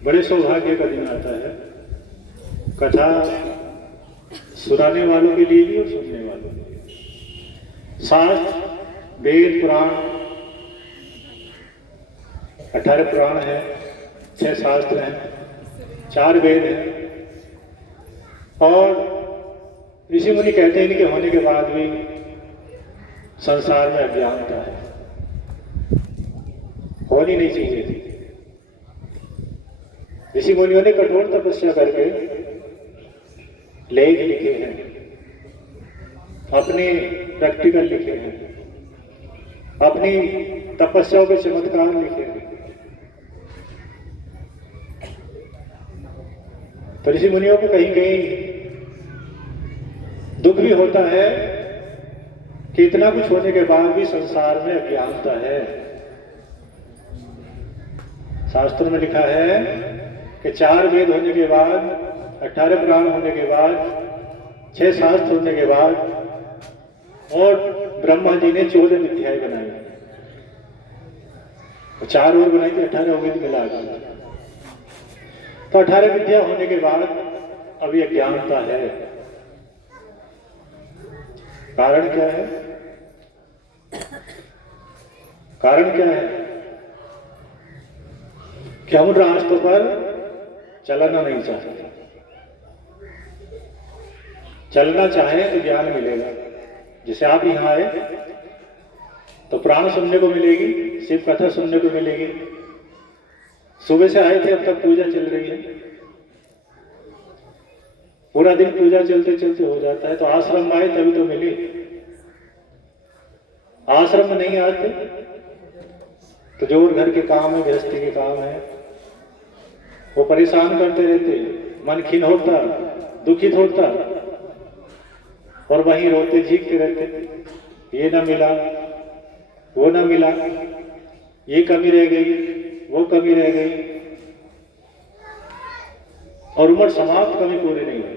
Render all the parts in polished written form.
बड़े सौभाग्य का दिन आता है कथा सुनाने वालों के लिए भी और सुनने वालों के लिए। शास्त्र वेद पुराण 18 पुराण है, 6 शास्त्र हैं, 4 वेद हैं और ऋषि मुनि कहते हैं इनके होने के बाद भी संसार में अज्ञानता है, होनी नहीं चाहिए थी। ऋषि मुनियों ने कठोर तपस्या करके लेख लिखे हैं, अपने प्रैक्टिकल लिखे हैं, अपनी तपस्याओं के चमत्कार लिखे हैं। तो ऋषि मुनियों को कहीं कहीं दुख भी होता है कि इतना कुछ होने के बाद भी संसार में अज्ञानता है। शास्त्र में लिखा है कि 4 वेद होने के बाद, 18 पुराण होने के बाद, 6 शास्त्र होने के बाद और ब्रह्मा जी ने 14 विद्याएं बनाई। 4 और बनाई थी, 18 हो गई थी मिला कर। तो 18 विद्या होने के बाद अभी अज्ञानता है। कारण क्या है? कारण क्या है कि हम रास्तों पर चलना नहीं चाहते। चलना चाहें तो ज्ञान मिलेगा। जैसे आप यहाँ आए तो प्राण सुनने को मिलेगी, शिव कथा सुनने को मिलेगी। सुबह से आए थे, अब तक पूजा चल रही है, पूरा दिन पूजा चलते चलते हो जाता है। तो आश्रम में आए तभी तो मिली। आश्रम में नहीं आते तो जो घर के काम है, गृहस्थी के काम है, वो परेशान करते रहते, मन खिन होता, दुखित होता और वहीं रोते झीकते रहते, ये ना मिला, वो ना मिला, ये कमी रह गई, वो कमी रह गई और उम्र समाप्त कमी पूरी नहीं हुई।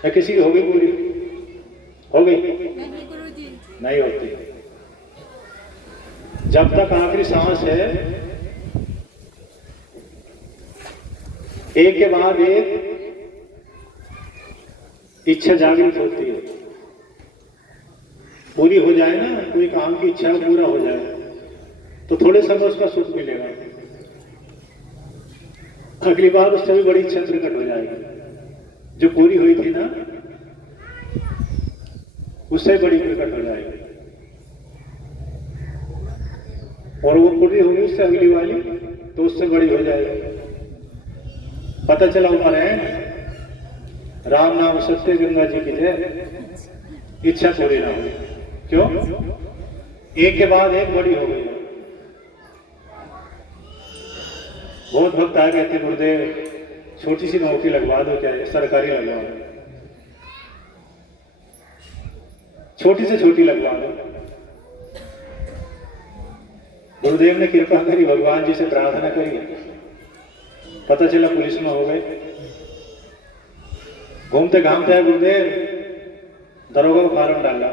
क्या किसी की हो गई पूरी? हो गई? नहीं होती। जब तक आखिरी सांस है, एक के बाद एक इच्छा जागृत होती है। पूरी हो जाए ना, कोई काम की इच्छा पूरा हो जाए तो थोड़े समय उसका सुख मिलेगा, अगली बार उससे भी बड़ी इच्छा प्रकट हो जाएगी। जो पूरी हुई थी ना, उससे बड़ी प्रकट हो जाएगी और वो पूरी होगी उससे अगली वाली तो उससे बड़ी हो जाएगी। पता चला उम्र है, राम नाम सत्य, गंगा जी की जय, इच्छा पूरी ना हुई। क्यों? एक के बाद एक बड़ी हो गई। बहुत भक्त आ गए थे, गुरुदेव छोटी सी नौकरी लगवा दो, क्या है सरकारी लगवा दो, छोटी से छोटी लगवा दो। गुरुदेव ने कृपा करी, भगवान जी से प्रार्थना करी, पता चला पुलिस में हो गए। घूमते घामते आए गुरुदेव, दरोगा को फार्म डाला,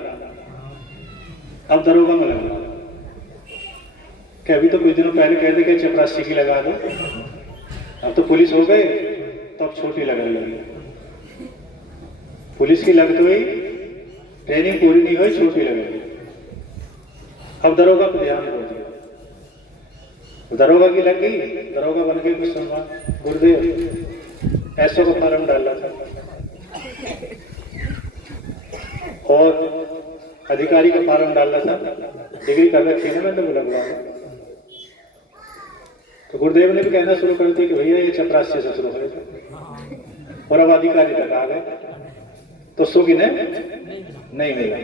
अब दरोगा में लगा कि अभी तो कुछ दिनों पहले कहते कि चपरासी की लगा दो, अब तो पुलिस हो गए तो अब छोटी लगने लगी। पुलिस की लग तो गई, ट्रेनिंग पूरी नहीं हुई, छोटी लगेगी। अब दरोगा को ध्यान हो दिया, दरोगा की लग गई, दरोगा बन गई कुछ सम्मान। गुरुदेव ऐसो को फार्म डाला था और अधिकारी का फार्म डालना था, डिग्री कर रखी है ना मैंने, बोला बुला। तो गुरुदेव ने भी कहना शुरू कर दिया कि भैया ये चपरासी से शुरू हो और अब अधिकारी तक आ गए तो सुख इन्हें नहीं मिला।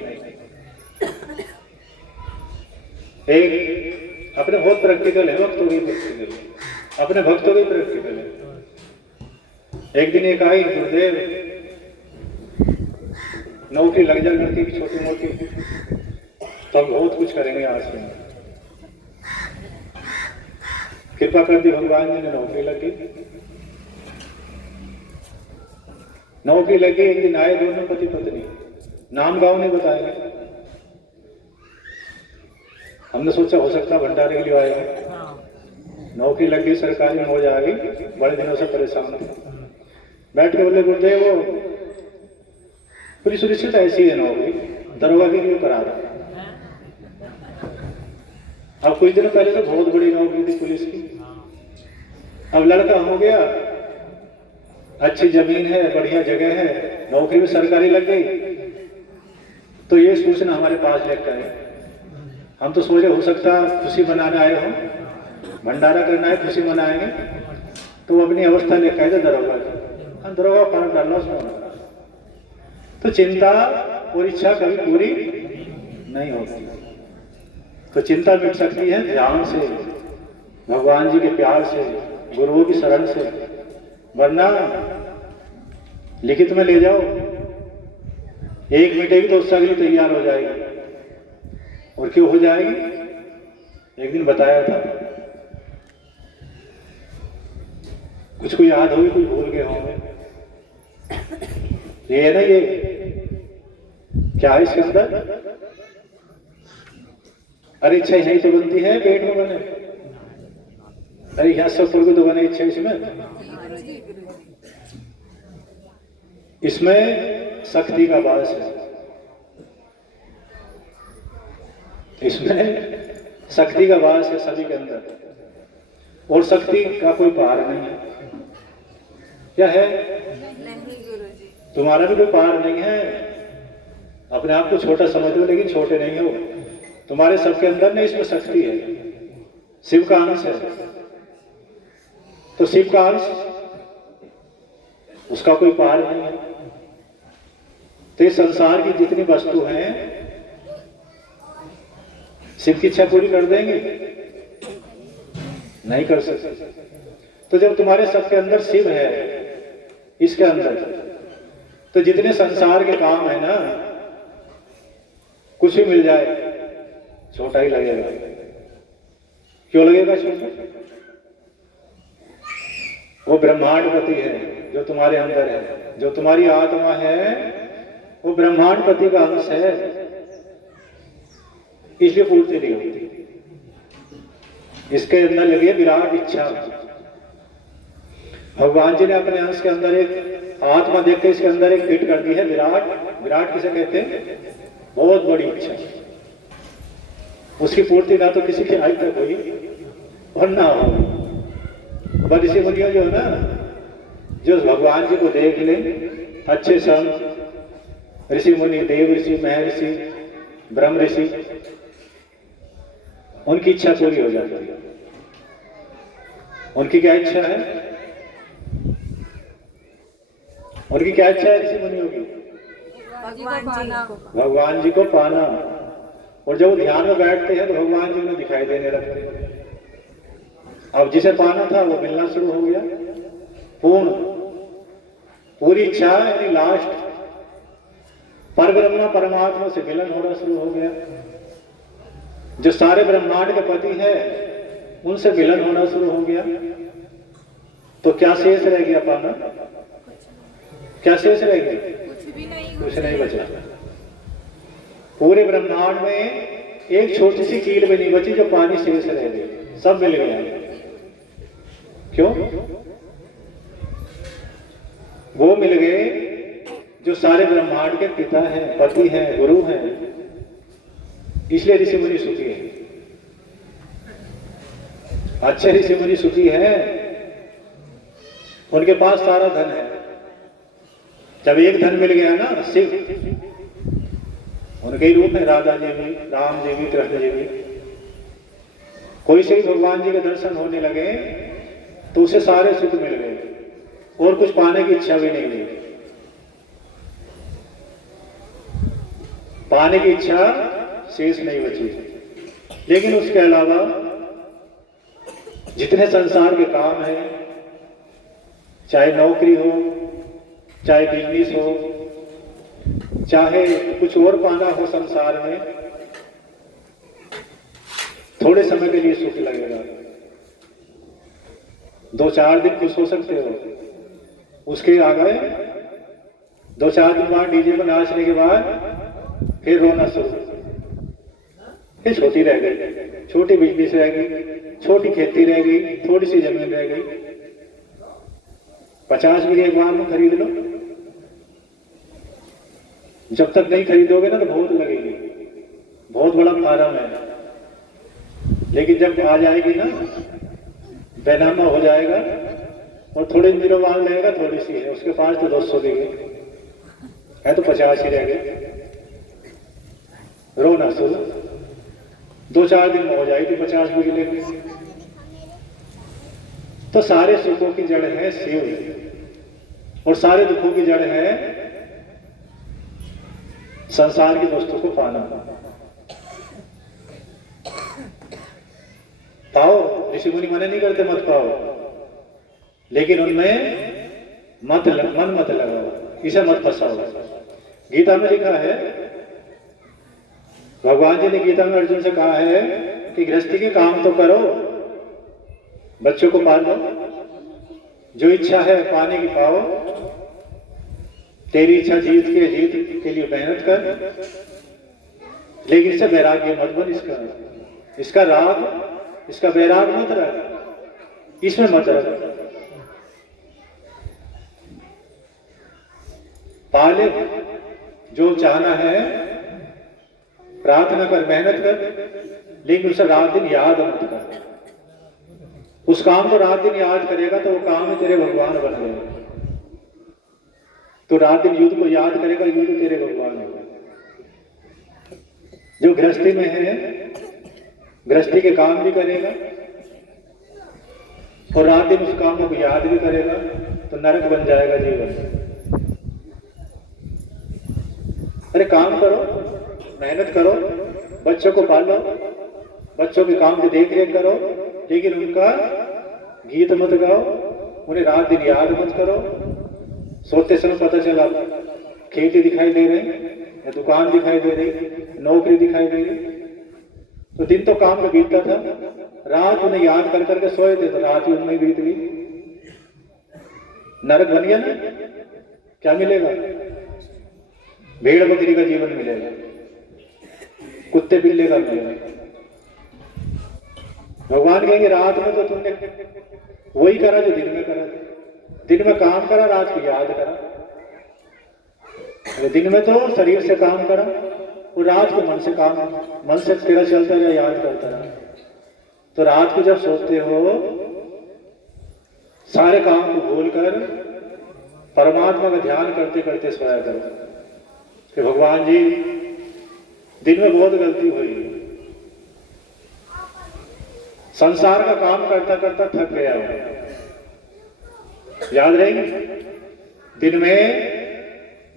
एक अपने बहुत प्रैक्टिकल है, भक्तों की प्रैक्टिकल है, अपने भक्तों की प्रैक्टिकल है। एक दिन एक आई, गुरुदेव नौकरी लग जा करती थी छोटी मोटी, तो हम बहुत कुछ करेंगे आज से। कृपा कर दी भगवान जी ने, नौकरी लगी। नौकरी लगी, एक दिन आए दोनों पति पत्नी, नाम गांव नहीं बताएंगे। हमने सोचा हो सकता भंडारे के लिए आए हैं, नौकरी लग गई, सरकारी मौज आ गई, बड़े दिनों से परेशान थे। बैठ के बोले गुरुदेव वो पूरी सुनिश्चित ऐसी है नौकरी, दरोगा की क्यों करा रहा? अब कुछ दिनों पहले तो बहुत बड़ी नौकरी थी पुलिस की, अब लड़का हो गया, अच्छी जमीन है, बढ़िया जगह है, नौकरी भी सरकारी लग गई, तो ये सूचना हमारे पास लेकर आए। हम तो सोचे हो सकता खुशी मनाने आए हो, भंडारा करना है, खुशी मनाएंगे, तो वो अपनी अवस्था लेकर आए थे दरोगा की। हम दरोगा फॉर्म डालना उसमें, तो चिंता और इच्छा कभी पूरी नहीं होती। तो चिंता मिट सकती है ध्यान से, भगवान जी के प्यार से, गुरुओं की शरण से, वरना लिखित में ले जाओ, एक मिटेगी तो उससे अगली तैयार हो जाएगी। और क्यों हो जाएगी? एक दिन बताया था, कुछ को याद होगी, कुछ भूल गए होंगे। ये है ना, ये क्या है इसके अंदर? अरे इच्छा यही तो बनती है, पेट में बने। अरे यहाँ सब को तो बने इच्छा इसमें। इसमें शक्ति का वास है, इसमें शक्ति का वास है सभी के अंदर, और शक्ति का कोई पार नहीं है। क्या है? नहीं गुरुजी। तुम्हारा भी कोई पार नहीं है। अपने आप को छोटा समझ लो, लेकिन छोटे नहीं हो। तुम्हारे सबके अंदर ने इसमें शक्ति है, शिव का अंश है। तो शिव का अंश, उसका कोई पार नहीं है। तो इस संसार की जितनी वस्तु हैं शिव की इच्छा पूरी कर देंगे? नहीं कर सकते। तो जब तुम्हारे सबके अंदर शिव है, इसके अंदर, तो जितने संसार के काम है ना, कुछ भी मिल जाए छोटा ही लगेगा। क्यों लगेगा छोटा? वो ब्रह्मांडपति है जो तुम्हारे अंदर है, जो तुम्हारी आत्मा है, वो ब्रह्मांडपति का अंश है, इसलिए पूर्ति नहीं होती। इसके अंदर लगी विराट इच्छा। भगवान जी ने अपने अंश के अंदर एक आत्मा देख के इसके अंदर एक फिट कर दी है, विराट। विराट किसे कहते हैं? बहुत बड़ी इच्छा। उसकी पूर्ति ना तो किसी की आज तक हुई और ना हो। ऋषि मुनियों जो है ना, जो भगवान जी को देख ले, अच्छे संत, ऋषि मुनि, देव ऋषि, महर्षि, ब्रह्म ऋषि, उनकी इच्छा पूरी हो जाती है। उनकी क्या इच्छा है? उनकी क्या इच्छा है ऋषि मुनियों की? भगवान जी को पाना। और जब वो ध्यान में बैठते हैं तो भगवान जी उन्हें दिखाई देने लगते हैं। अब जिसे पाना था वो मिलना शुरू हो गया। पूरी इच्छा यानी लास्ट परब्रह्म परमात्मा से मिलन होना शुरू हो गया। जो सारे ब्रह्मांड के पति है उनसे मिलन होना शुरू हो गया। तो क्या शेष रह गया? पाना। क्या शेष रह गया? कुछ नहीं बचा। पूरे ब्रह्मांड में एक छोटी सी कील भी नहीं बची जो पानी शेष रह गई। सब मिल गया। क्यों? वो मिल गए जो सारे ब्रह्मांड के पिता हैं, पति हैं, गुरु हैं। इसलिए ऋषि मुनि सुखी है। अच्छे ऋषि मुनि सुखी है, उनके पास सारा धन है। जब एक धन मिल गया ना, शिव, उनके ही रूप है, राधा जी भी, राम जी भी, कृष्ण जी भी। कोई से भी भगवान जी के दर्शन होने लगे तो उसे सारे सुख मिल गए और कुछ पाने की इच्छा भी नहीं हुई। पाने की इच्छा शेष नहीं बची। लेकिन उसके अलावा जितने संसार के काम हैं, चाहे नौकरी हो, चाहे बिजनेस हो, चाहे कुछ और पाना हो संसार में, थोड़े समय के लिए सुख लगेगा। 2-4 दिन खुश हो सकते हो, उसके आ गए 2-4 दिन बाद डीजे पर नाचने के बाद फिर रोना शुरू। ये छोटी रह गई, छोटी बिजनेस रह गई, छोटी खेती रह गई, थोड़ी सी जमीन रह गई, 50 बीघे एक बार में खरीद लो। जब तक नहीं खरीदोगे ना तो बहुत लगेगी, बहुत बड़ा फार्म है। लेकिन जब आ जाएगी ना, बैनामा हो जाएगा और थोड़े दिनों बाद लगेगा थोड़ी सी है, उसके पास तो 200 बीघे है, तो 50 ही रह गए। रो ना सो, 2-4 दिन में हो जाएगी 50 बीघे लेके। तो सारे सुखों की जड़ है शिव और सारे दुखों की जड़ है संसार की वस्तु को पाना। पाओ, ऋषि मुनि मना नहीं करते मत पाओ, लेकिन उनमें मन मत लगाओ, इसे मत फंसाओ। गीता में लिखा है, भगवान जी ने गीता में अर्जुन से कहा है कि गृहस्थी के काम तो करो, बच्चों को पालो, जो इच्छा है पाने की पाओ, तेरी इच्छा जीत के लिए मेहनत कर, लेकिन इससे वैराग्य मत बन, इसका राग, इसका वैराग मत रख, इसमें मत रख। पाले जो चाहना है, प्रार्थना कर, मेहनत कर, लेकिन उसे रात दिन याद मत कर। उस काम को रात दिन याद करेगा तो वो काम में तेरे भगवान बन गए। तो रात दिन युद्ध को याद करेगा, युद्ध तेरे भगवान होगा। जो गृहस्थी में है, गृहस्थी के काम भी करेगा और रात दिन उस काम को याद भी करेगा, तो नरक बन जाएगा जीवन। अरे काम करो, मेहनत करो, बच्चों को पालो, बच्चों के काम की देख रेख करो, लेकिन उनका गीत मत गाओ, उन्हें रात दिन याद मत करो। सोते समय पता चला खेती दिखाई दे रही या दुकान दिखाई दे रही, नौकरी दिखाई दे रही, तो दिन तो काम में बीतता था, रात उन्हें याद कर करके सोए थे तो रात ही उनमें बीत गई। नरक बन गया ना, क्या मिलेगा? भेड़ बकरी का जीवन मिलेगा, कुत्ते बिल्ले का मिलेगा। भगवान कहेंगे रात में तो तुमने वही करा जो दिन में करा, दिन में काम करा, रात को याद करा। दिन में तो शरीर से काम करा और रात को मन से काम, मन से तेरा चलता रहा, याद करता रहा। तो रात को जब सोते हो, सारे काम को भूलकर परमात्मा का ध्यान करते करते सोया करो कि भगवान जी दिन में बहुत गलती हुई, संसार का काम करता करता थक गया हूं। याद रहेगी, दिन में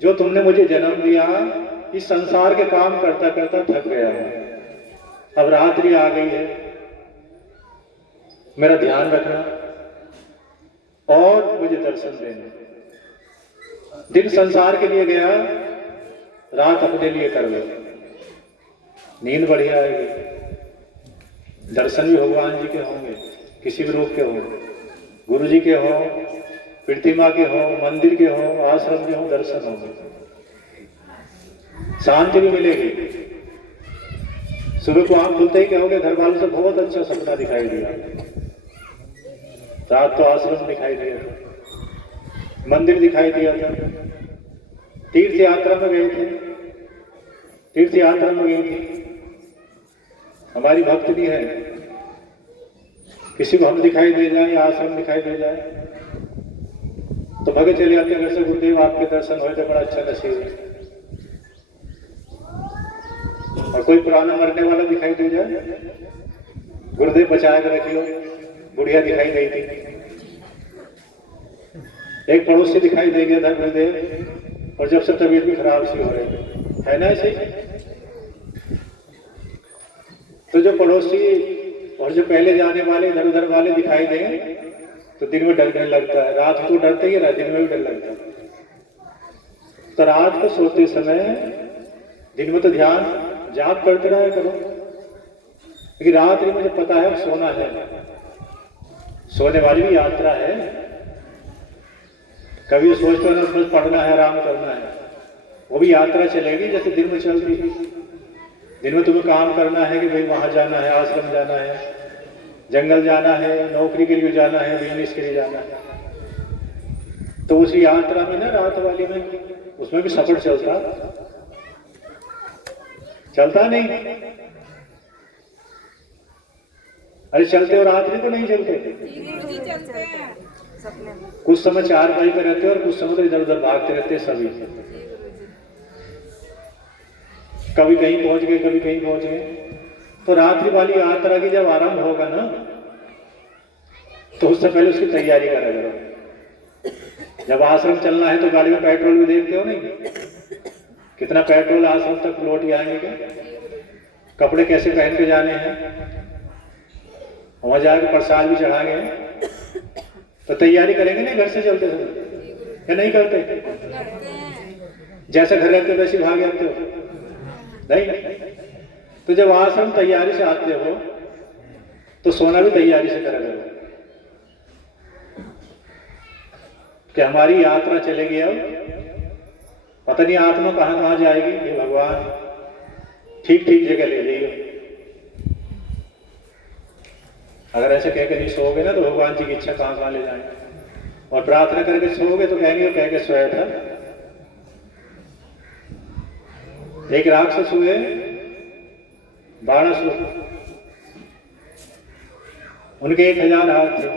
जो तुमने मुझे जन्म दिया, इस संसार के काम करता करता थक गया हूं। अब रात्रि आ गई है, मेरा ध्यान रखना और मुझे दर्शन देना। दिन संसार के लिए गया, रात अपने लिए कर लो, नींद बढ़िया आएगी। दर्शन भी भगवान जी के होंगे, किसी भी रूप के होंगे, गुरु जी के हो, प्रतिमा के हो, मंदिर के हो, आश्रम के हो, दर्शन होंगे। शांति भी मिलेगी। सुबह को आंख खुलते ही कहोगे घर वालों से बहुत अच्छा सपना दिखाई दिया, रात तो आश्रम दिखाई दिया था, मंदिर दिखाई दिया था, तीर्थ यात्रा में गए थे, तीर्थ यात्रा में गई थी। हमारी भक्ति भी है, किसी को हम दिखाई दे जाए, आश्रम दिखाई दे जाए तो भगे चले आते घर से, गुरुदेव आपके दर्शन हुए तो बड़ा अच्छा नसीब है। और कोई पुराना मरने वाला दिखाई दे जाए, गुरुदेव बचा कर रखियो, बुढ़िया दिखाई गई थी। एक पड़ोसी दिखाई दे गया था गुरुदेव, और जब से तबीयत भी खराब सी हो रही है ना ऐसे। तो जो पड़ोसी और जो पहले जाने वाले इधर उधर वाले दिखाई दें तो दिन में डरने लगता है, रात को डरते ही दिन में भी डर लगता है। तो रात को सोते समय, दिन में तो ध्यान जाप करते रहा करो, लेकिन रात में मुझे पता है अब सोना है, सोने वाली भी यात्रा है। कभी सोचते हो ना बस पढ़ना है, आराम करना है, वो भी यात्रा चलेगी जैसे दिन में चलती है। दिन में तुम्हें काम करना है कि भाई वहाँ जाना है, आश्रम जाना है, जंगल जाना है, नौकरी के लिए जाना है, बिजनेस के लिए जाना है, तो उसी यात्रा में ना रात वाली में उसमें भी सफर चलता नहीं। अरे चलते हो रात्रि को नहीं चलते, गुरुजी चलते हैं सपने में। कुछ समय चार पाई पे रहते और कुछ समय तो इधर उधर भागते रहते सभी। जी गुरुजी। कभी कहीं पहुंच गए, कभी कहीं पहुंच गए। तो रात्रि वाली यात्रा की जब आरंभ होगा ना, तो उससे पहले उसकी तैयारी करा करो। जब आश्रम चलना है तो गाड़ी में पेट्रोल भी देखते हो नहीं, कितना पेट्रोल आश्रम तक लौट आएंगे क्या, कपड़े कैसे पहन के जाने हैं, वहां जाकर प्रसाद भी चढ़ाएंगे, तो तैयारी करेंगे नहीं घर से चलते समय, या नहीं करते? करते हैं। जैसे घर रहते हो वैसे भाग जाते हो नहीं? तो जब आश्रम तैयारी से आते हो तो सोना भी तैयारी से करा करो कि हमारी यात्रा चलेगी, अब पता नहीं आत्मा कहाँ कहाँ जाएगी। हे भगवान ठीक ठीक जगह ले जाइए। अगर ऐसे कह के नहीं सोओगे ना तो भगवान जी की इच्छा कहाँ कहाँ ले जाएंगे, और प्रार्थना करके सोओगे तो कहेंगे कह के सोया था। एक राक्षस हुए 1200, उनके 1000 हाथ थे।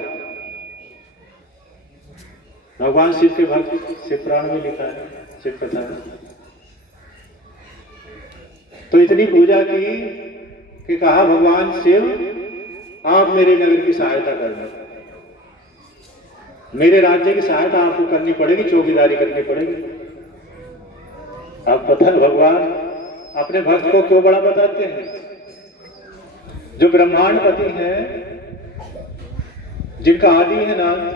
भगवान शिव के भक्त, शिव पुराण में लिखा है, शिव कथा है। तो इतनी पूजा की कि कहा भगवान शिव आप मेरे नगर की सहायता करना, मेरे राज्य की सहायता आपको करनी पड़ेगी, चौकीदारी करनी पड़ेगी। अब पता भगवान अपने भक्त को क्यों बड़ा बताते हैं? जो ब्रह्मांडपति है, जिनका आदि है नाम,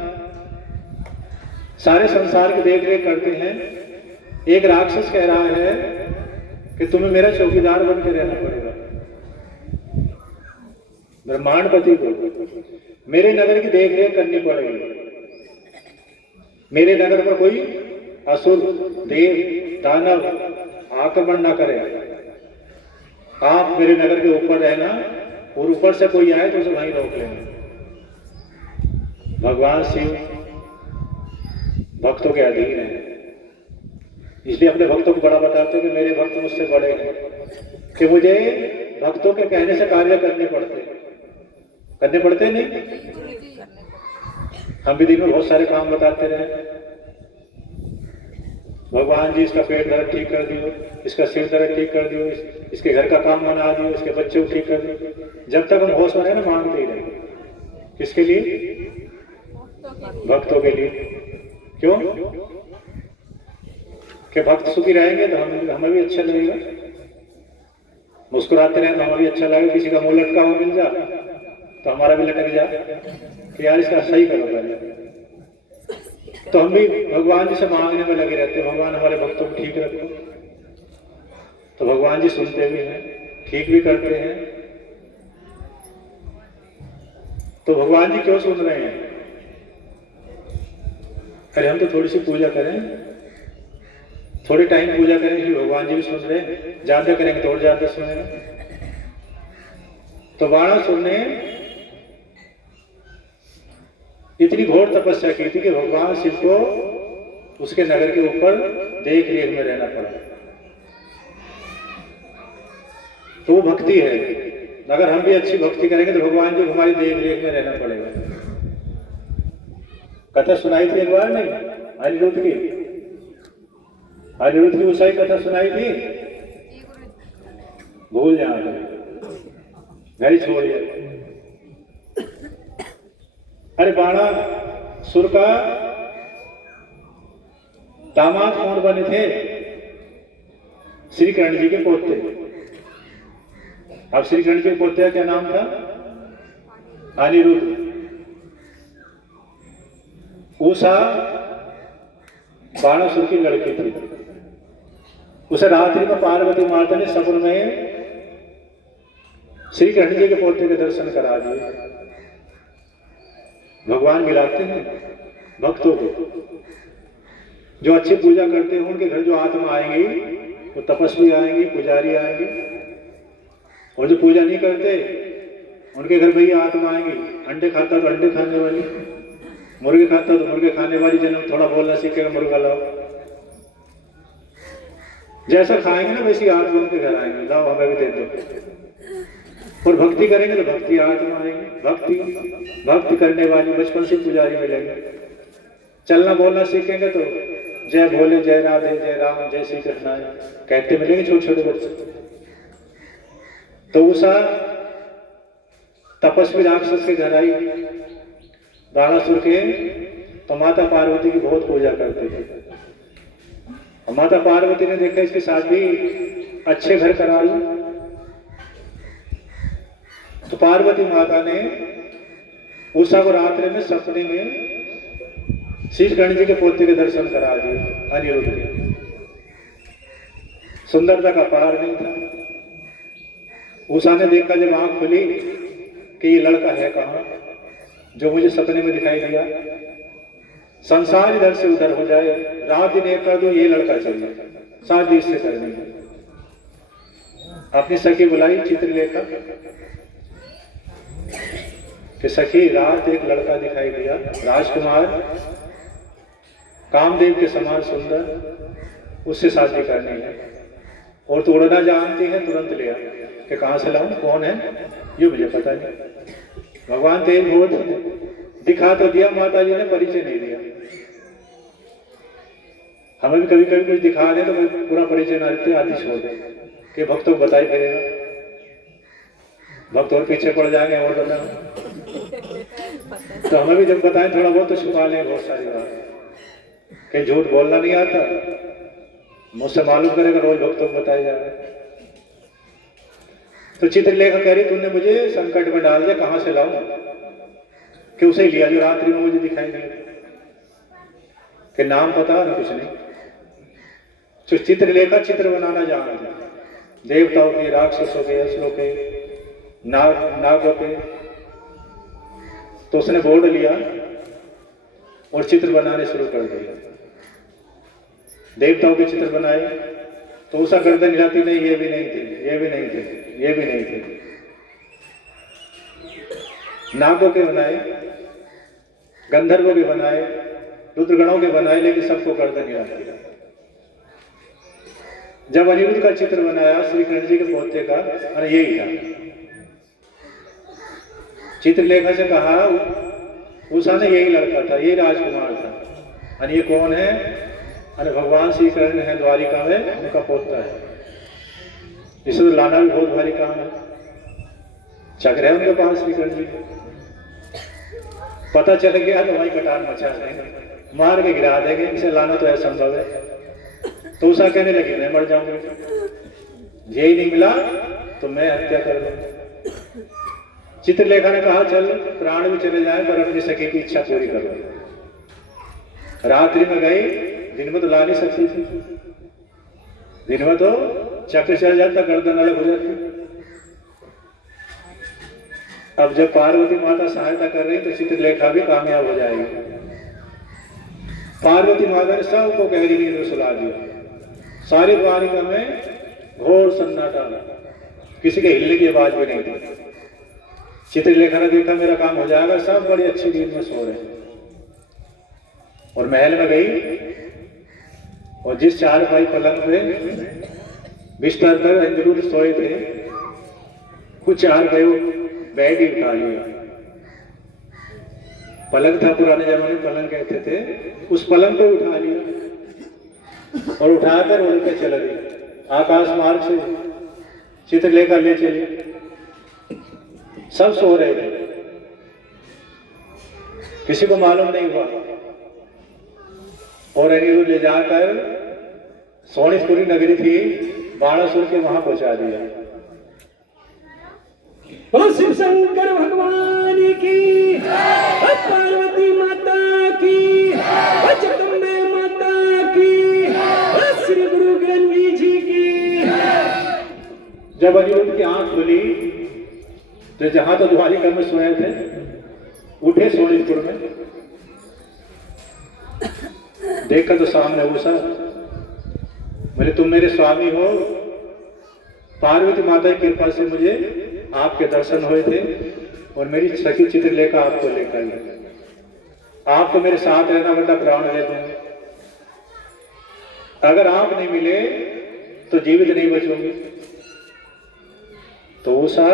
सारे संसार की देख रेख करते हैं, एक राक्षस कह रहा है कि तुम्हें मेरा चौकीदार बन के रहना पड़ेगा। ब्रह्मांडपति को मेरे नगर की देख रेख करनी पड़ेगी, मेरे नगर पर कोई असुर देव दानव आक्रमण ना करे, आप मेरे नगर के ऊपर रहना, और ऊपर से कोई आए तो उसे वहीं रोक लेना। भगवान शिव भक्तों के अधीन है, इसलिए अपने भक्तों को बड़ा बताते हैं कि मेरे भक्त मुझसे बड़े हैं, कि मुझे भक्तों के कहने से कार्य करने पड़ते नहीं। हम भी दिन में बहुत सारे काम बताते रहे, भगवान जी इसका पेट दर्द ठीक कर दियो, इसका सिर दर्द ठीक कर दियो, इसके घर का काम बना दियो, इसके बच्चे को ठीक कर दियो। जब तक हम होश में रहे ना मांगते ही रहेंगे। किसके लिए? भक्तों के लिए। क्यों? कि भक्त सुखी रहेंगे तो हमें भी अच्छा लगेगा, मुस्कुराते रहे तो हमें भी अच्छा लगेगा। किसी का मुंह लटका हुआ मिल जा तो हमारा भी लटक जा कि यार इसका सही करो पहले। तो हम भी भगवान जी से मांगने में लगे रहते हैं, भगवान हमारे भक्तों को ठीक रखो। तो भगवान जी सुनते भी हैं, ठीक भी करते हैं। तो भगवान जी क्यों सुन रहे हैं? अरे हम तो थोड़ी सी पूजा करें, थोड़ी टाइम पूजा करें कि भगवान जी भी सुन रहे हैं, ज्यादा करेंगे तो और ज्यादा सुनेगा। तो बाणासुर ने इतनी घोर तपस्या की थी कि भगवान शिव को उसके नगर के ऊपर देख रेख में रहना पड़ा। तो वो भक्ति है। अगर हम भी अच्छी भक्ति करेंगे तो भगवान जी हमारी देख रेख में रहना पड़ेगा। कथा सुनाई थी एक बार नहीं, अनिरुद्ध की ऊंचाई कथा सुनाई थी, भूल जाना, घर ही छोड़िए। अरे बाणासुर का दामाद कौन बने थे? श्री कृष्ण जी के पोते। अब श्री कृष्ण जी के पोते का क्या नाम था? अनिरुद्ध। उषा बाणासुर की लड़की थी। उसे रात्रि में पार्वती माता ने सपन में श्री कृष्ण जी के पोते के दर्शन करा दिए। भगवान मिलाते हैं भक्तों को। जो अच्छी पूजा करते हैं उनके घर जो आत्मा आएंगी, वो तपस्वी आएंगी, पुजारी आएंगे, और जो पूजा नहीं करते उनके घर भैया आत्मा आएंगी। अंडे खाता तो अंडे खाने वाली, मुर्गे खाता तो मुर्गे खाने वाली। जन्म थोड़ा बोलना सीखेगा, मुर्गा लाओ। जैसा खाएंगे ना वैसी आत्मा उनके घर आएंगे, लाओ हमें भी दे दो। और भक्ति करेंगे तो भक्ति आत्मा आएंगे। भक्ति करने वाली बचपन से पुजारी मिलेंगे। चलना बोलना सीखेंगे तो जय भोले, जय राधे, जय राम, जय श्री कृष्ण कहते मिलेंगे छोटे छोटे बच्चे। तो उषा तपस्वी राक्षस के घर आई बाणासुर के, तो माता पार्वती की बहुत पूजा करते थे। और माता पार्वती ने देखा इसकी शादी अच्छे घर करा ली, तो पार्वती माता ने उषा को रात्रि में सपने में शीश गणेश जी के पोते के दर्शन करा दिए अनिरुद्ध के। सुंदरता का पार नहीं था। उषा ने देखा जब आंख खुली कि ये लड़का है कहाँ जो मुझे सपने में दिखाई दिया। संसार इधर से उधर हो जाए, रात दिन एक कर दो, ये लड़का चाहिए, शादी इससे करनी है। अपनी सखी बुलाई चित्रलेखा कि सखी रात एक लड़का दिखाई दिया, राजकुमार, कामदेव के समान सुंदर, उससे शादी करनी है। और तू उड़ना जानती है, तुरंत ले आ। कि कहाँ से लाऊं, कौन है ये मुझे पता नहीं। भगवान तेज बहुत दिखा तो दिया, माता जी ने परिचय नहीं दिया। हमें भी कभी कभी कुछ दिखा दे तो पूरा परिचय ना देते, आदि छोड़ दे कि भक्तों को बताई करेगा, भक्त और पीछे पड़ जाएंगे और बताओ। तो हमें भी जब बताएं थोड़ा बहुत तो छुपा लें बहुत सारी बात, कि झूठ बोलना नहीं आता, मुझसे मालूम करेगा रोज भक्तों को बताया जा रहा है। तो चित्रलेखा कह रही तूने मुझे संकट में डाल दिया, कहां से लाऊं कि उसे लिया जो रात्रि में मुझे दिखाई नहीं, कि नाम पता ना कुछ नहीं। तो चित्रलेखा चित्र बनाना जानती, देवताओं के, राक्षसों के, असुरों के, नागों के। तो उसने बोर्ड लिया और चित्र बनाने शुरू कर दिया। देवताओं के चित्र बनाए तो उषा गर्दन हिलाती, नहीं ये भी नहीं थे, ये भी नहीं थे, ये भी नहीं थे। नागों के बनाए, गंधर्वों के बनाए, रुद्रगणों के बनाए, लेकिन सबको गर्दन हिलाती रहा। जब अनिरुद्ध का चित्र बनाया श्री कृष्ण जी के पोते का, अरे यही था। चित्रलेखा से कहा उषा ने यही लड़का था, यही राजकुमार था। और ये कौन है? अरे भगवान श्री कृष्ण है, द्वारिका में उनका पोता है। इसे तो लाना भी बहुत भारी काम है। चक्र है उनके पास श्री कृष्ण जी। पता चल गया तो वही कटार मचा देंगे, मार के गिरा देंगे, इसे लाना तो असंभव है। तो उषा कहने लगी मैं मर जाऊंगा, यही नहीं मिला तो मैं हत्या कर दूंगा। चित्रलेखा ने कहा चल प्राण भी चले जाए पर अपनी सखी की इच्छा पूरी करो। रात्रि में गई, दिन में तो ला नहीं सकती थी, दिन में तो चक्र चल जाता, गर्दन अलग हो जाती। अब जब पार्वती माता सहायता कर रही तो चित्रलेखा भी कामयाब हो जाएगी। पार्वती माता ने सबको गहरी नींद में सुला दिया। सारी द्वारिका में घोर सन्नाटा, किसी के हिलने की आवाज भी नहीं थी। चित्रलेखा ने देखा मेरा काम हो जाएगा, सब बड़ी अच्छी नींद में सो रहे। और महल में गई और जिस चारपाई पलंग पे बिस्तर पर अनिरुद्ध सोए थे, कुछ चार बेड ही उठा लिया। पलंग था, पुराने जमाने में पलंग कहते थे, उस पलंग पे उठा लिया और उठाकर उड़ के चले गए आकाश मार्ग से। चित्रलेखा ले चले, सब सो रहे थे, किसी को मालूम नहीं हुआ। और अनिरुद्ध ले जाकर सोनीतपुरी नगरी थी बाणासुर के वहां पहुंचा दिया। शिव शंकर भगवान की, पार्वती माता की, जगदम्बे माता की, श्री गुरु ग्रंथी जी की। जब अनिरुद्ध की आंख खुली तो जहां तो द्वारिका में सोए थे, उठे सोनीतपुर में, देखा तो सामने उषा। बोले तुम मेरे स्वामी हो? पार्वती माता की कृपा से मुझे आपके दर्शन हुए थे और मेरी सखी चित्रलेखा आपको लेकर आई। आपको मेरे साथ रहना वरना प्राण दे दूंगी। अगर आप नहीं मिले तो जीवित नहीं बचूंगी। तो उषा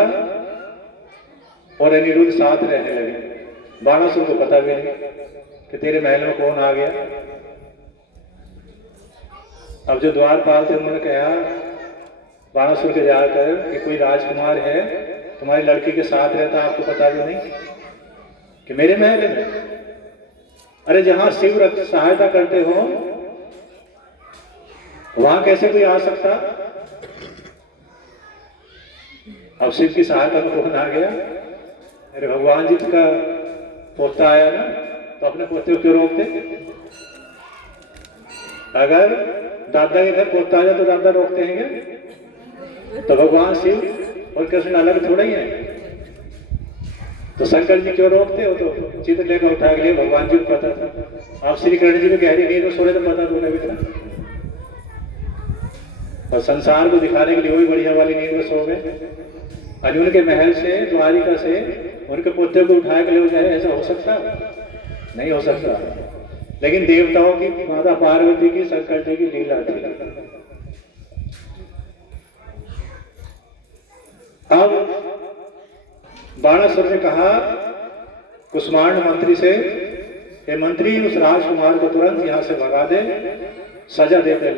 और अनिरुद्ध साथ रहने लगे। बाणासुर को पता भी नहीं कि तेरे महल में कौन आ गया। अब जो द्वारपाल थे उन्होंने कहा बाणासुर के जाकर कि कोई राजकुमार है तुम्हारी लड़की के साथ रहता, आपको पता भी नहीं कि मेरे महल में। अरे जहां शिव सहायता करते हो वहां कैसे कोई आ सकता। अब शिव की सहायता में कौन आ गया। अरे भगवान जी का पोता आया ना, तो अपने पोते को क्यों रोकते। अगर दादा के घर पोता आ जाए तो दादा रोकते हैं क्या। तो भगवान शिव और कृष्ण अलग थोड़ा ही है। तो शंकर जी क्यों रोकते हो। तो चित्र लेकर उठा के लिए भगवान जी को पता था। आप श्री कृष्ण जी को गहरी नींद में सोए तो पता तो भी था। और संसार को दिखाने के लिए वही बढ़िया वाली नींद में सो गए। अर्जुन के महल से द्वारिका से उनके पोते को उठा के ले जाए, ऐसा हो सकता नहीं हो सकता। लेकिन देवताओं की माता पार्वती की शंकर जी की लीला थी। अब बाणासुर ने कहा कुष्मांड मंत्री से, ये मंत्री उस राजकुमार को तुरंत यहां से भगा दे, सजा दे दे,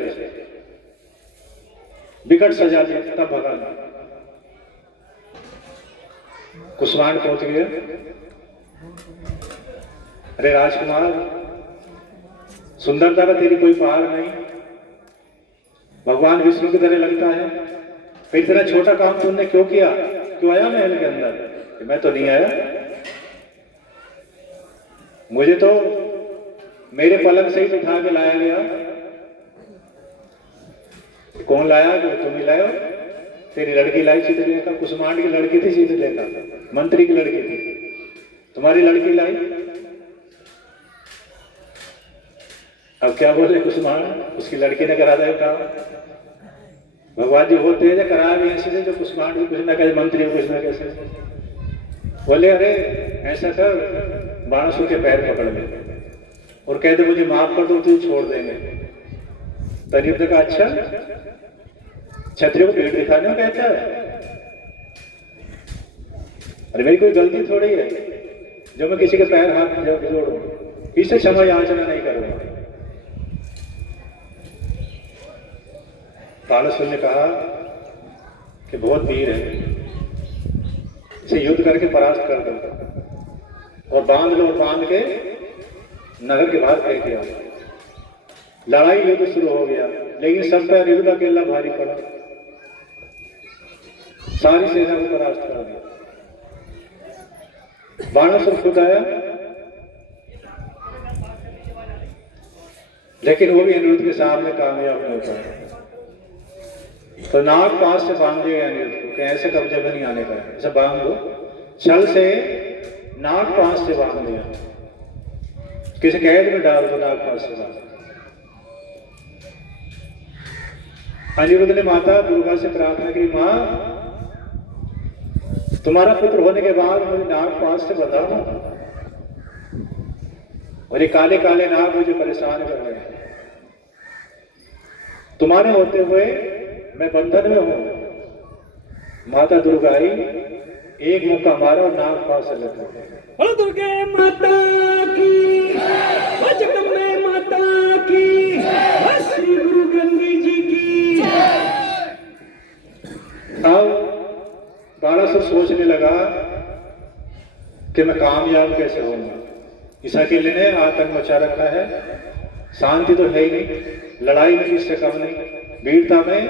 विकट सजा दे, तब भगा दे। कुष्मांड पहुंच गया। अरे राजकुमार, सुंदरता का तेरी कोई पार नहीं, भगवान विष्णु की तरह लगता है। फिर इतना छोटा काम तुमने क्यों किया, क्यों आया महल के अंदर। मैं तो नहीं आया, मुझे तो मेरे पलंग से ही उठा के लाया गया। कौन लाया, जो तुम ही लाए हो। तेरी लड़की लाई चित्रलेखा, कुष्मांड की लड़की थी चित्रलेखा, मंत्री की लड़की थी, तुम्हारी लड़की लाई। अब क्या बोले कुष्मांड, उसकी लड़की ने करा दिया काम। भगवान जी होते हैं करा भी ऐसे थे जो कुष्मांड भी कुछ ना कैसे, मंत्री भी कुछ ना कैसे। बोले अरे ऐसा कर, बाणासुर के पैर पकड़ ले और कह दे मुझे माफ कर दो, तुझे छोड़ देंगे। तरीब ने कहा अच्छा, क्षत्रिय को पीठ दिखाने में कहता है। अरे मेरी कोई गलती थोड़ी है जो मैं किसी के पैर हाथ जोड़ूं, किसी क्षमा याचना नहीं करूंगा। बाणासुर ने कहा कि बहुत वीर है, इसे युद्ध करके परास्त कर दो और बांध लो, और बांध के नगर के बाहर फेंक दिया। लड़ाई युद्ध शुरू हो गया, लेकिन सब पर युद्ध अकेला भारी पड़ा, सारी सेना को परास्त कर दिया। बाणासुर खुद आया, लेकिन वो भी अनिरुद्ध के सामने कामयाब नहीं होता। तो नाग पास से बांध दिया अनिरुद्ध को कि ऐसे कब्जे में नहीं आने का, ऐसे बांध दो। छल से नाग पास से बांध दिया, किसी कैद में डाल दो, नाग पास से बांध। अनिरुद्ध ने माता दुर्गा से प्रार्थना की, मां तुम्हारा पुत्र होने के बाद मुझे नाग पास से बता दो, और ये काले काले नाग मुझे परेशान कर रहे हैं। तुम्हारे होते हुए मैं बंधन में हूं। माता दुर्गा आई, एक मुक्का मारा और नाग पास से लग गए। बोलो दुर्गे माता की, जगदम्बे माता की, श्री गुरु गंगी जी की। अब बाणासुर सोचने लगा कि मैं कामयाब कैसे होऊंगा। इस अकेले ने आतंक मचा रखा है, शांति तो है ही नहीं, लड़ाई में किससे कम नहीं, वीरता में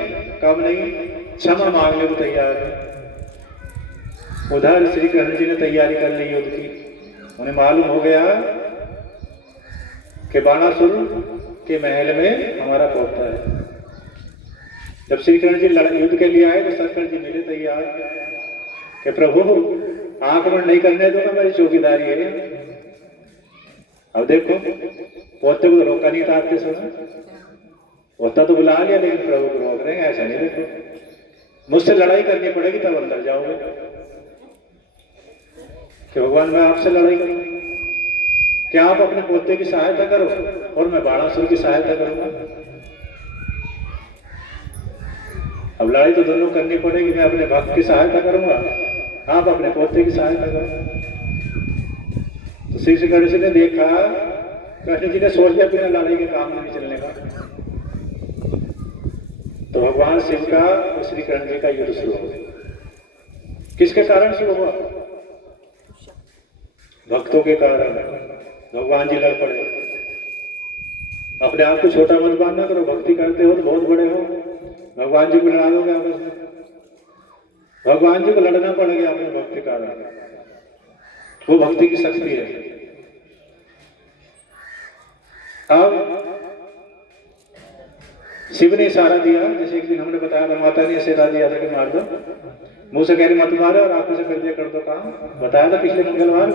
कम नहीं, क्षमा मांगने को तैयार है। उधर श्री कृष्ण जी ने तैयारी कर ली युद्ध की। उन्हें मालूम हो गया कि बाणासुर के महल में हमारा पोता है। जब श्री कृष्ण जी युद्ध के लिए आए तो शंकर जी मिले तैयार कि प्रभु आक्रमण नहीं करने दूंगा, मेरी चौकीदारी है। अब देखो पोते को रोका नहीं था आपके समय, पोता तो बुला लिया, लेकिन प्रभु को रोक रहे हैं, ऐसा नहीं। देखो मुझसे लड़ाई करनी पड़ेगी तब अंदर जाओगे कि भगवान मैं आपसे लड़ाई करूं, क्या आप अपने पोते की सहायता करो और मैं बाणासुर की सहायता करूंगा। अब लड़ाई तो दोनों करनी पड़ेगी, मैं अपने भक्त की सहायता करूंगा, आप अपने पोते की सहायता करो। तो श्री कृष्ण जी ने देखा, कृष्ण जी ने सोच लिया बिना लड़ाई के काम नहीं चलने का। तो भगवान शिव का और श्री कृष्ण जी का युद्ध शुरू हो गया। किसके कारण शुरू हुआ? भक्तों के कारण। भगवान जी लड़ पड़े। अपने आप को छोटा मत मानना करो, भक्ति करते हो तो बहुत बड़े हो, भगवान जी को लड़ा दोगे आपस में। भगवान जी को लड़ना पड़ गया अपने भक्ति कारण। वो भक्ति की शक्ति है। अब शिव ने इशारा दिया, जैसे एक दिन हमने बताया था, माता ने इशारा दिया था कि मार दो, मुंह से कह रही मत मारो और आंखों से कर दो काम, बताया था पिछले मंगलवार।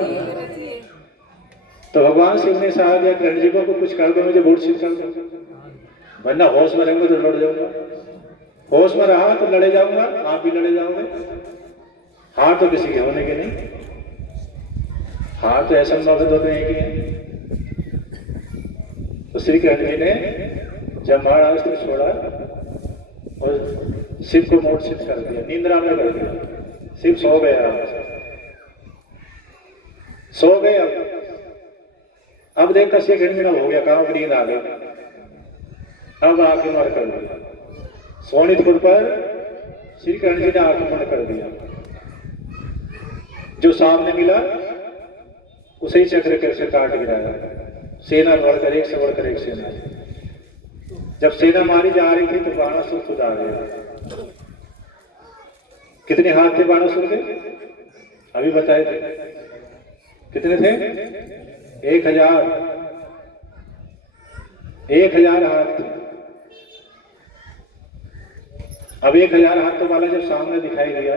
तो भगवान शिव ने इशारा दिया कृष्ण जी को कुछ कर दो, मुझे मूर्छित कर दो, वरना होश में रहूंगा तो लड़ जाऊंगा, होश में रहा तो लड़े जाऊंगा, आप भी लड़े जाओगे। हार तो किसी के होने के नहीं, हार तो ऐसा संभव होते हैं कि। तो श्री कृष्ण जी ने जब महाराष्ट्र छोड़ा और शिव को मूर्छित कर दिया, निंद्रा में कर दिया। शिव सो गया, सो गए। अब देखकर श्री कृष्ण हो गया, कहाँ नींद आ गई। अब आंखें मार कर दिया, सोनितपुर पर श्री कृष्ण जी ने आंखें बंद कर दिया। जो सामने मिला उसे ही चक्र कैसे काट गिराया। सेना बढ़कर एक से बढ़कर एक सेना। जब सेना मारी जा रही थी तो बाणासुर खुद आ गया। कितने हाथ थे बाणासुर के? अभी बताए थे कितने थे? 1000। 1000 हाथ थे। अब 1000 हाथों वाला जब सामने दिखाई दिया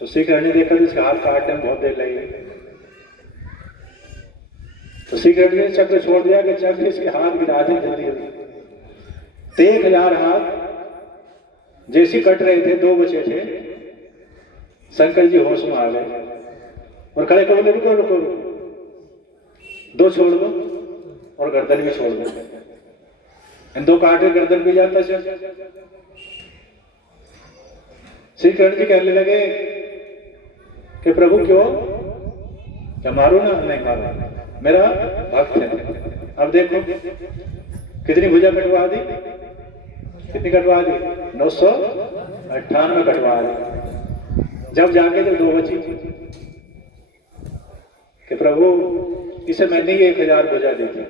तो श्री कृष्ण ने देखा इसके हाथ काटने में बहुत देर लगी। तो श्री कृष्ण ने चक्र छोड़ दिया कि चक्र इसके हाथ गिरा दे जल्दी जल्दी। तो 1000 हाथ जैसे कट रहे थे, 2 बचे थे। शंकर जी होश में आ गए और खड़े कर बोले रुको रुको रुको, 2 छोड़ दो और गर्दन भी छोड़ दो। इन 2 काटे गर्दन भी जाता है। श्री कृष्ण जी कहने लगे कि प्रभु क्यों, क्या मारो ना? नहीं मारो, मेरा भक्त है। अब देखो कितनी भुजा कटवा दी, कितनी कटवा दी? 998 कटवा दी। जब जाके जब 2 बची कि प्रभु इसे मैंने ही 1000 भुजा दी थी।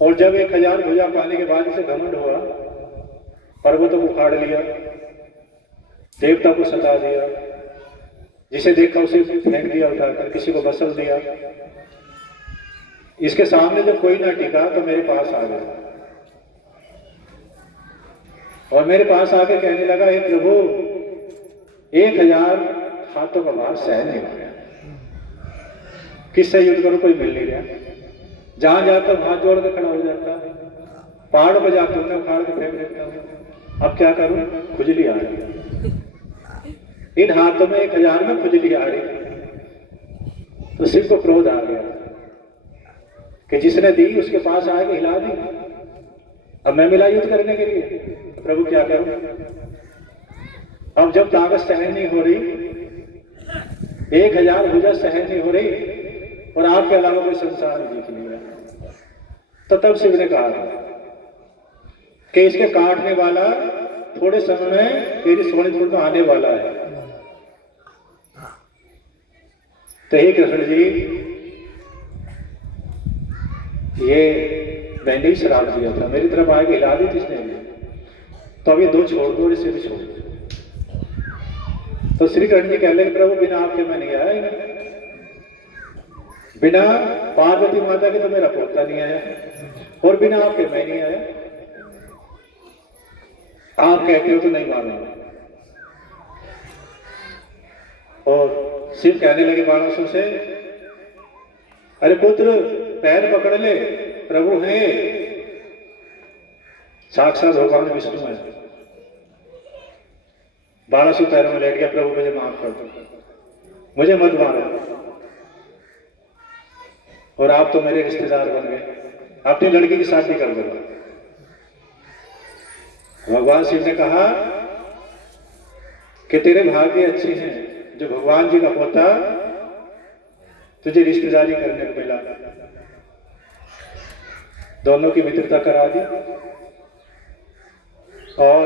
और जब 1000 भुजा पाने के बाद इसे घमंड हुआ, पर्वतों को उखाड़ लिया, देवता को सता दिया, जिसे देखा उसे फेंक दिया उठाकर, किसी को बसल दिया। इसके सामने जब कोई ना टिका तो मेरे पास आ गया और मेरे पास आके कहने लगा हे प्रभु 1000 हाथों का भार सहन नहीं हो गया, किससे युद्ध करूं, कोई मिल नहीं रहा। जहां जाता हूं हाथ जोड़ के खड़ा हो जाता, पहाड़ पर जाता हूं उखाड़ के फेंक देता हूं। अब क्या करूं? खुजली आ रही, इन हाथों में 1000 में खुजली आ रही। तो शिव को क्रोध आ गया कि जिसने दी उसके पास आके हिला दी, अब मैं मिला युद्ध करने के लिए। प्रभु क्या करूं? अब जब ताकत सहन नहीं हो रही, 1000 भुजा सहन नहीं हो रही और आपके अलावा कोई संसार में जीत नहीं रहा, तो तब शिव ने कहा कि इसके काटने वाला थोड़े समय में तेरी सोनितपुर में आने वाला है। तो हे कृष्ण जी, ये मैंने ही श्राप दिया था, मेरी तरफ आगे हिला दी किसने? तो अब ये 2 छोड़ दो, इसे भी छोड़ दो। तो श्री कृष्ण जी कह लगे प्रभु बिना आपके मैं नहीं आया, बिना पार्वती माता के तो मेरा पोता नहीं आया और बिना आपके मैं नहीं आया। आप कहते हो तो नहीं मानूंगा। और शिव कहने लगे बाणासुर से, अरे पुत्र पैर पकड़ ले, प्रभु है, साक्षात भगवान विष्णु है, 1200 पैरों में लेट गया, प्रभु मुझे माफ कर दो, मुझे मत मारो, और आप तो मेरे रिश्तेदार बन गए, अपनी लड़की की शादी कर दो। भगवान शिव ने कहा कि तेरे भाग्य अच्छे हैं जो भगवान जी का पोता तुझे रिश्तेदारी करने को मिला। दोनों की मित्रता करा दी और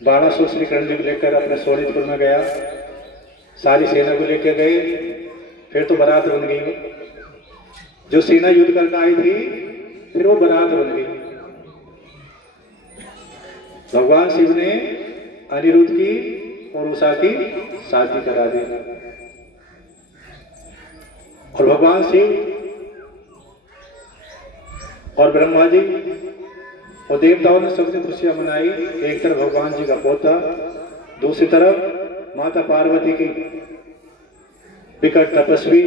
1200 श्री कृष्ण जी को लेकर अपने सोनितपुर में गया, सारी सेना को लेकर गए। फिर तो बारात बन गई, जो सेना युद्ध करके आई थी फिर वो बारात बन गई। भगवान शिव ने अनिरुद्ध की और उषा की शादी करा दी, और भगवान शिव और ब्रह्मा जी और देवताओं ने सबसे खुशियां मनाई। एक तरफ भगवान जी का पोता, दूसरी तरफ माता पार्वती की विकट तपस्वी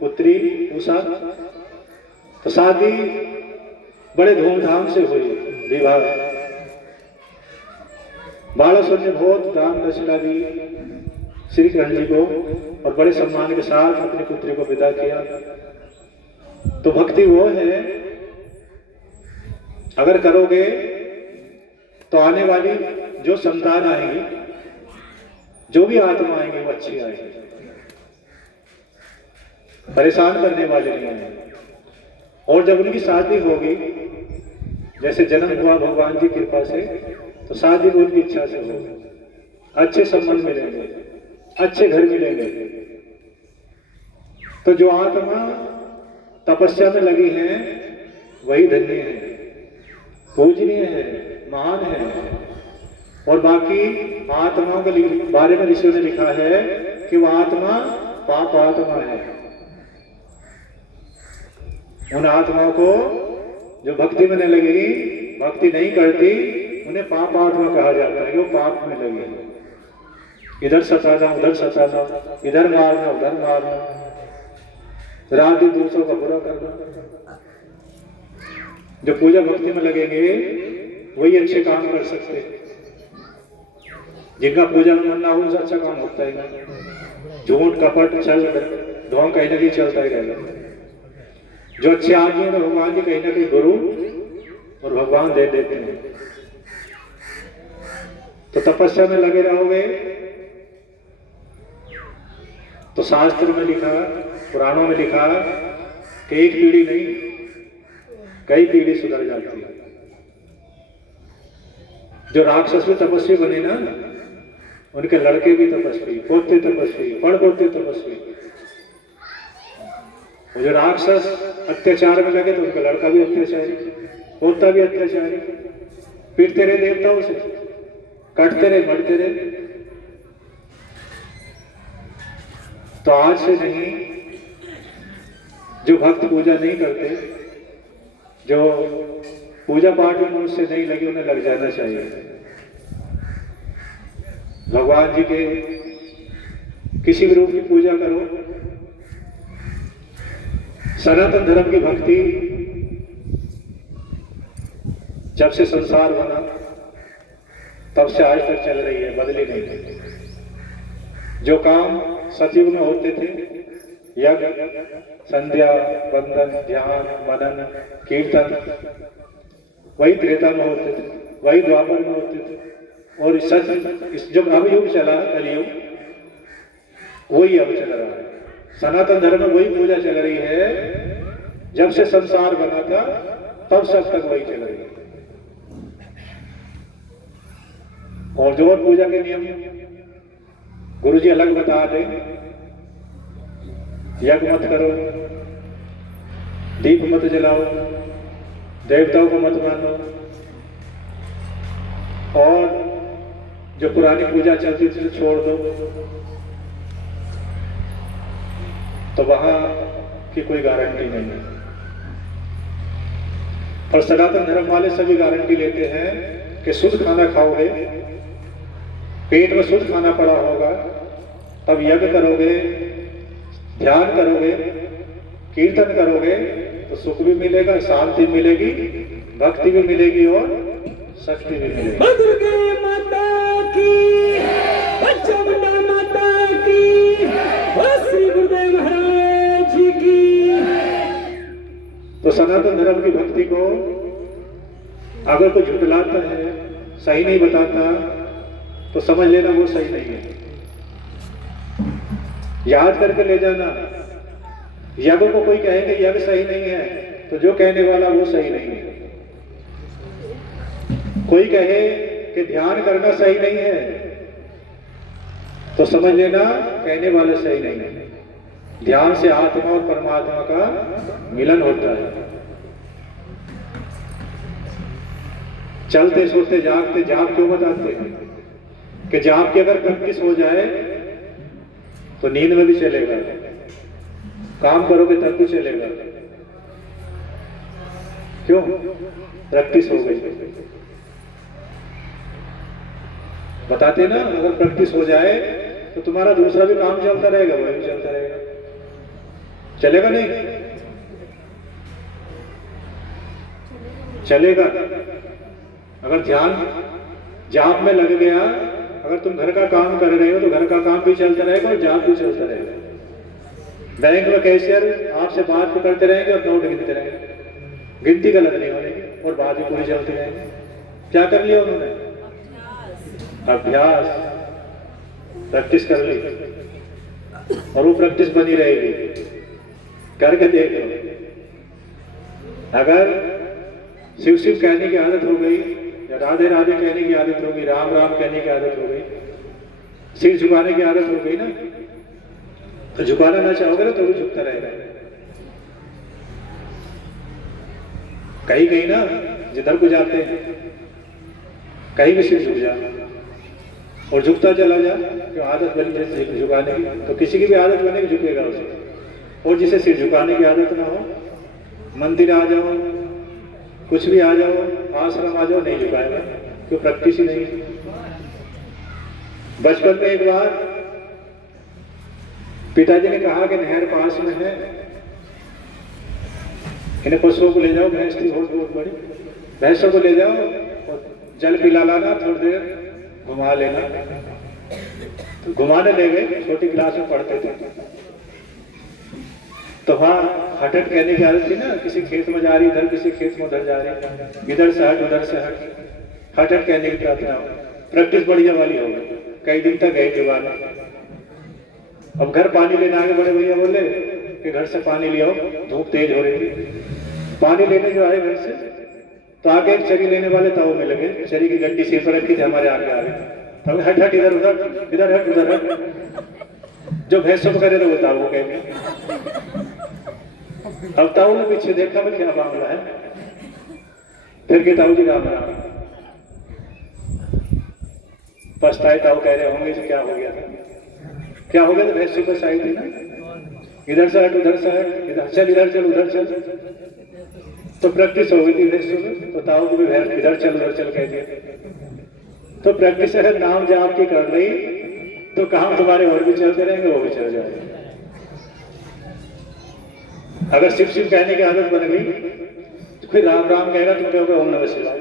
पुत्री उषा। तो शादी बड़े धूमधाम से हुई, विवाह। 1200 ने बहुत दान दक्षिणा दी श्री कृष्ण जी को और बड़े सम्मान के साथ अपनी पुत्री को विदा किया। तो भक्ति वो है, अगर करोगे तो आने वाली जो संतान आएंगी, जो भी आत्मा आएंगी वो अच्छी आएगी, परेशान करने वाले नहीं आएंगे। और जब उनकी शादी होगी, जैसे जन्म हुआ भगवान की कृपा से, तो शादी भी उनकी इच्छा से होगी, अच्छे संबंध मिलेंगे, अच्छे घर मिलेंगे। तो जो आत्मा तपस्या में लगी है वही धन्य है, पूजनीय है, महान है। और बाकी आत्माओं के बारे में ऋषियों ने लिखा है कि वह आत्मा पाप आत्मा है। उन आत्माओं को जो भक्ति में नहीं लगेगी, भक्ति नहीं करती, उन्हें पाप आत्मा कहा जाता है, वो पाप में लगे। इधर सताना, उधर सताना, इधर मारना, उधर मारना, रात दिन दूसरों का बुरा करना। जो पूजा भक्ति में लगेंगे वही अच्छे काम कर सकते। जिनका पूजा में मन ना हो उनसे अच्छा काम होता ही नहीं। झूठ कपट छल ढोंग कहीं ना कहीं चलता ही रहेगा। जो अच्छे आदमी है तो भगवान जी कहीं ना कहीं गुरु और भगवान दे देते हैं। तो तपस्या में लगे रहोगे तो शास्त्र में लिखा, पुराणों में लिखा कि एक पीढ़ी नहीं कई पीढ़ी सुधर जाती है। जो राक्षस भी तपस्वी बने ना, उनके लड़के भी तपस्वी, पोते तपस्वी, पड़पोते तपस्वी। वो जो राक्षस अत्याचार में लगे तो उनका लड़का भी अत्याचारी, पोता भी अत्याचारी, पीटते रहे देवताओं से, काटते रहे, मरते रहे। तो आज से नहीं, जो भक्त पूजा नहीं करते, जो पूजा पाठ में मुझसे नहीं लगी, उन्हें लग जाना चाहिए। भगवान जी के किसी भी रूप की पूजा करो। सनातन धर्म की भक्ति जब से संसार बना तब से आज तक चल रही है, बदली नहीं। जो काम सतयुग में होते थे, यज्ञ, संध्या, वंदन, ध्यान, मनन, कीर्तन, वही त्रेता में होते थे, वही द्वापर में होते थे। और इस जो अभियुग चला कलयुग, वही अब चल रहा है। सनातन धर्म में वही पूजा चल रही है। जब से संसार बना था तब से अब तक वही चल रही है। और जो और पूजा के नियम गुरु जी अलग बता दें। यज्ञ मत करो, दीप मत जलाओ, देवताओं को मत मानो, और जो पुरानी पूजा चलती थी छोड़ दो। तो वहां की कोई गारंटी नहीं है। और सनातन धर्म वाले सभी गारंटी लेते हैं कि शुद्ध खाना खाओगे, पेट में शुद्ध खाना पड़ा होगा, तब यज्ञ करोगे, ध्यान करोगे, कीर्तन करोगे तो सुख भी मिलेगा, शांति मिलेगी, भक्ति भी मिलेगी और शक्ति भी मिलेगी। दुर्गे माता की, चामुंडा माता की, श्री गुरुदेव महाराज जी की। तो सनातन धर्म की भक्ति को अगर कोई झुटलाता है, सही नहीं बताता, तो समझ लेना वो सही नहीं है। याद करके ले जाना। यज्ञ को कोई कहेंगे यज्ञ सही नहीं है, तो जो कहने वाला वो सही नहीं है। कोई कहे कि ध्यान करना सही नहीं है, तो समझ लेना कहने वाले सही नहीं है। ध्यान से आत्मा और परमात्मा का मिलन होता है। चलते सोते जागते जाग क्यों बताते हैं कि जाग के अगर प्रैक्टिस हो जाए तो नींद में भी चलेगा, काम करोगे तब भी चलेगा। क्यों? प्रैक्टिस हो गई। बताते ना, अगर प्रैक्टिस हो जाए तो तुम्हारा दूसरा भी काम चलता रहेगा, वह भी चलता रहेगा। चलेगा नहीं? चलेगा। अगर ध्यान जाप में लग गया, अगर तुम घर का काम कर रहे हो तो घर का काम भी चलता रहेगा और जाप भी चलता रहेगा। बैंक में कैशियर आपसे बात तो करते रहेंगे और नोट गिनते रहेंगे, गिनती गलत नहीं होगी और बात भी पूरी चलती रहेगी। क्या कर लिया उन्होंने? अभ्यास, प्रैक्टिस कर ली, और वो प्रैक्टिस बनी रहेगी। करके देख लो। अगर शिव शिव कहने की आदत हो गई, या राधे राधे कहने की आदत हो गई, राम राम कहने की आदत हो गई, सिर झुकाने की आदत हो गई ना, तो झुकाना ना चाहोगे ना तो भी झुकता रहेगा। कहीं कहीं ना जिधर को जाते हैं कहीं भी सिर झुक जा और झुकता चला जा, तो आदत बन जाए सिर झुकाने की, तो किसी की भी आदत बनेगी झुकेगा उसे। और जिसे सिर झुकाने की आदत ना हो, मंदिर आ जाओ, कुछ भी आ जाओ, आश्रम आ जाओ, नहीं झुकाएगा, क्यों? प्रैक्टिस ही नहीं। बचपन में एक बार पिताजी ने कहा कि नहर पास में है, इन्हें पशुओं को ले जाओ, भैंस थी बहुत बड़ी, भैंसों को ले जाओ और जल पिला लाना, थोड़ी देर घुमा लेना। तो घुमाने ले गए, छोटी क्लास में पढ़ते थे, तो वहाँ हटट कहने की आदत थी ना, किसी खेत में जा रही इधर, किसी खेत में उधर जा रही, इधर से हट उधर से हट, हटट कहने की प्रार्थना। प्रैक्टिस बढ़िया वाली हो गई, कई दिन तक गए दीवार। अब घर पानी लेने आगे बड़े भैया बोले कि घर से पानी ले आओ, धूप तेज हो रही थी। पानी लेने जो आए घर से, तो आगे एक चरी लेने वाले ताऊ में लगे, चरी की गड्डी सिर पर रखी थी, हमारे आगे आ गए, तो हट हट इधर उधर, इधर हट उधर हट। जो भैंसों को करे तो वो ताऊ कहेंगे। अब ताऊ ने पीछे देखा मैं क्या मामला है, फिर के ताऊ जी राम राम। पछताए ताऊ कह रहे होंगे क्या हो गया था, क्या हो गया? तो भैंस सुबह साई थी ना, इधर से हट उधर से हट, इधर चल इधर चल उधर चल, तो प्रैक्टिस हो गई थी भैंस सुबह। तो ताऊ को भी भैंस इधर चल उधर चल कह दिया। तो प्रैक्टिस अगर नाम जाप की कर रही तो काम तुम्हारे और भी चलते रहेंगे, वो भी चल जाएंगे। अगर शिव शिव कहने की आदत बन गई तो फिर राम राम कहेगा, तुम कहोगे ओम नमः शिवाय,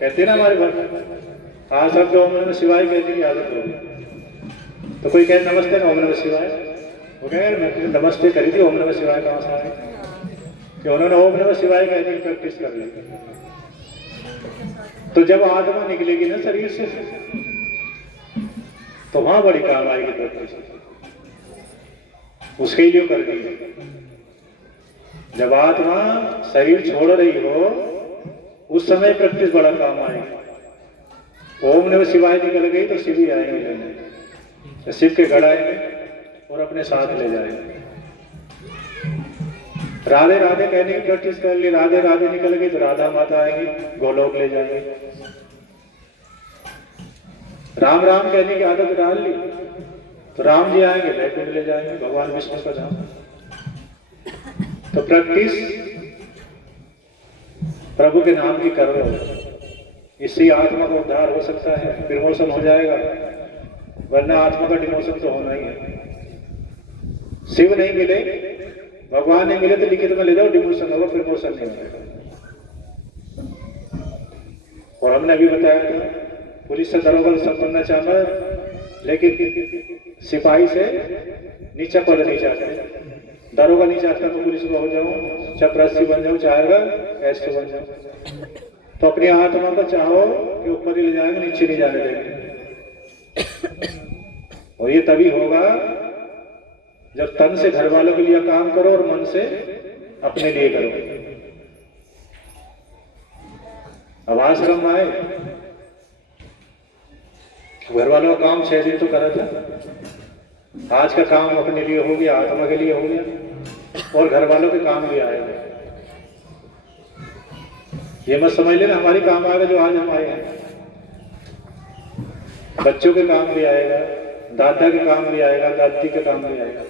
कहते ना हमारे घर, आज सबके ओम नमः शिवाय कहने की आदत होगी। तो कोई कहे नमस्ते ना ओम नमः शिवाय, वो कहे मैं नमस्ते करी थी, ओम नमः शिवाय कहाँ से आए? कि उन्होंने ओम नमः शिवाय कहने की प्रैक्टिस कर ली। तो जब आत्मा निकलेगी ना शरीर से, तो वहां बड़ी काम आएगी प्रैक्टिस, उसके लिए कर दी। जब आत्मा शरीर छोड़ रही हो उस समय प्रैक्टिस बड़ा काम आएगी। ओम नमः शिवाय निकल गई तो शिव ही आएंगे लेने, तो शिव के गढ़ आएंगे और अपने साथ ले जाएंगे। राधे राधे कहने की प्रैक्टिस कर ली, राधे राधे निकल गई तो राधा माता आएंगी, गोलोक ले जाएंगे। राम राम कहने की आदत डाल ली तो राम जी आएंगे, बैकुंठ ले जाएंगे, भगवान विष्णु का धाम। तो प्रैक्टिस प्रभु के नाम की कर रहे हो, इससे आत्मा का उद्धार हो सकता है, प्रमोशन हो जाएगा, वरना आत्मा का डिमोशन तो होना ही है। शिव नहीं मिले, भगवान नहीं मिले तो लिखित में ले जाओ, डिमोशन होगा, प्रमोशन नहीं होगा। और हमने अभी बताया था पुलिस से दरोगा सब बनना चाहता है, लेकिन सिपाही से नीचा पद नहीं चाहते। दरोगा नहीं चाहता तो पुलिस में हो जाऊं, चपरासी बन जाऊं, चाहेगा ऐसे बन जाऊं। तो अपनी आत्मा को चाहो कि ऊपर ही ले जाएंगे, नीचे नहीं जाने देंगे। और ये तभी होगा जब तन से घर वालों के लिए काम करो और मन से अपने लिए करो। अब आश्रम आए, घर वालों का काम 6 दिन तो करा था, आज का काम अपने लिए हो गया, आत्मा के लिए हो गया और घर वालों के काम भी आएगा। ये मत समझ लेना हमारी काम आएगा जो आज हम आए हैं, बच्चों के काम भी आएगा, दादा के काम भी आएगा, दादी के काम भी आएगा,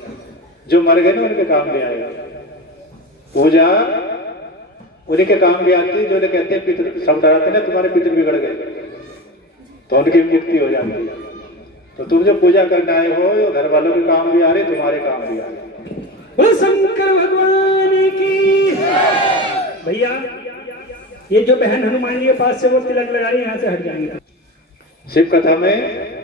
जो मर गए ना उनके काम भी आएगा। पूजा उन्हीं के काम भी आती है जो लोग कहते हैं पितृ, सब डराते ना तुम्हारे पितृ बिगड़ गए, तो उनकी मुक्ति हो जाती है। तो तुम जो पूजा करने आए हो, घर वालों के काम भी आ रहे, तुम्हारे काम भी आ रहे। बोलो शंकर भगवान की। भैया ये जो बहन हनुमान जी के पास से वो तिलक लगाई, यहाँ से हट जाएंगे। शिव कथा में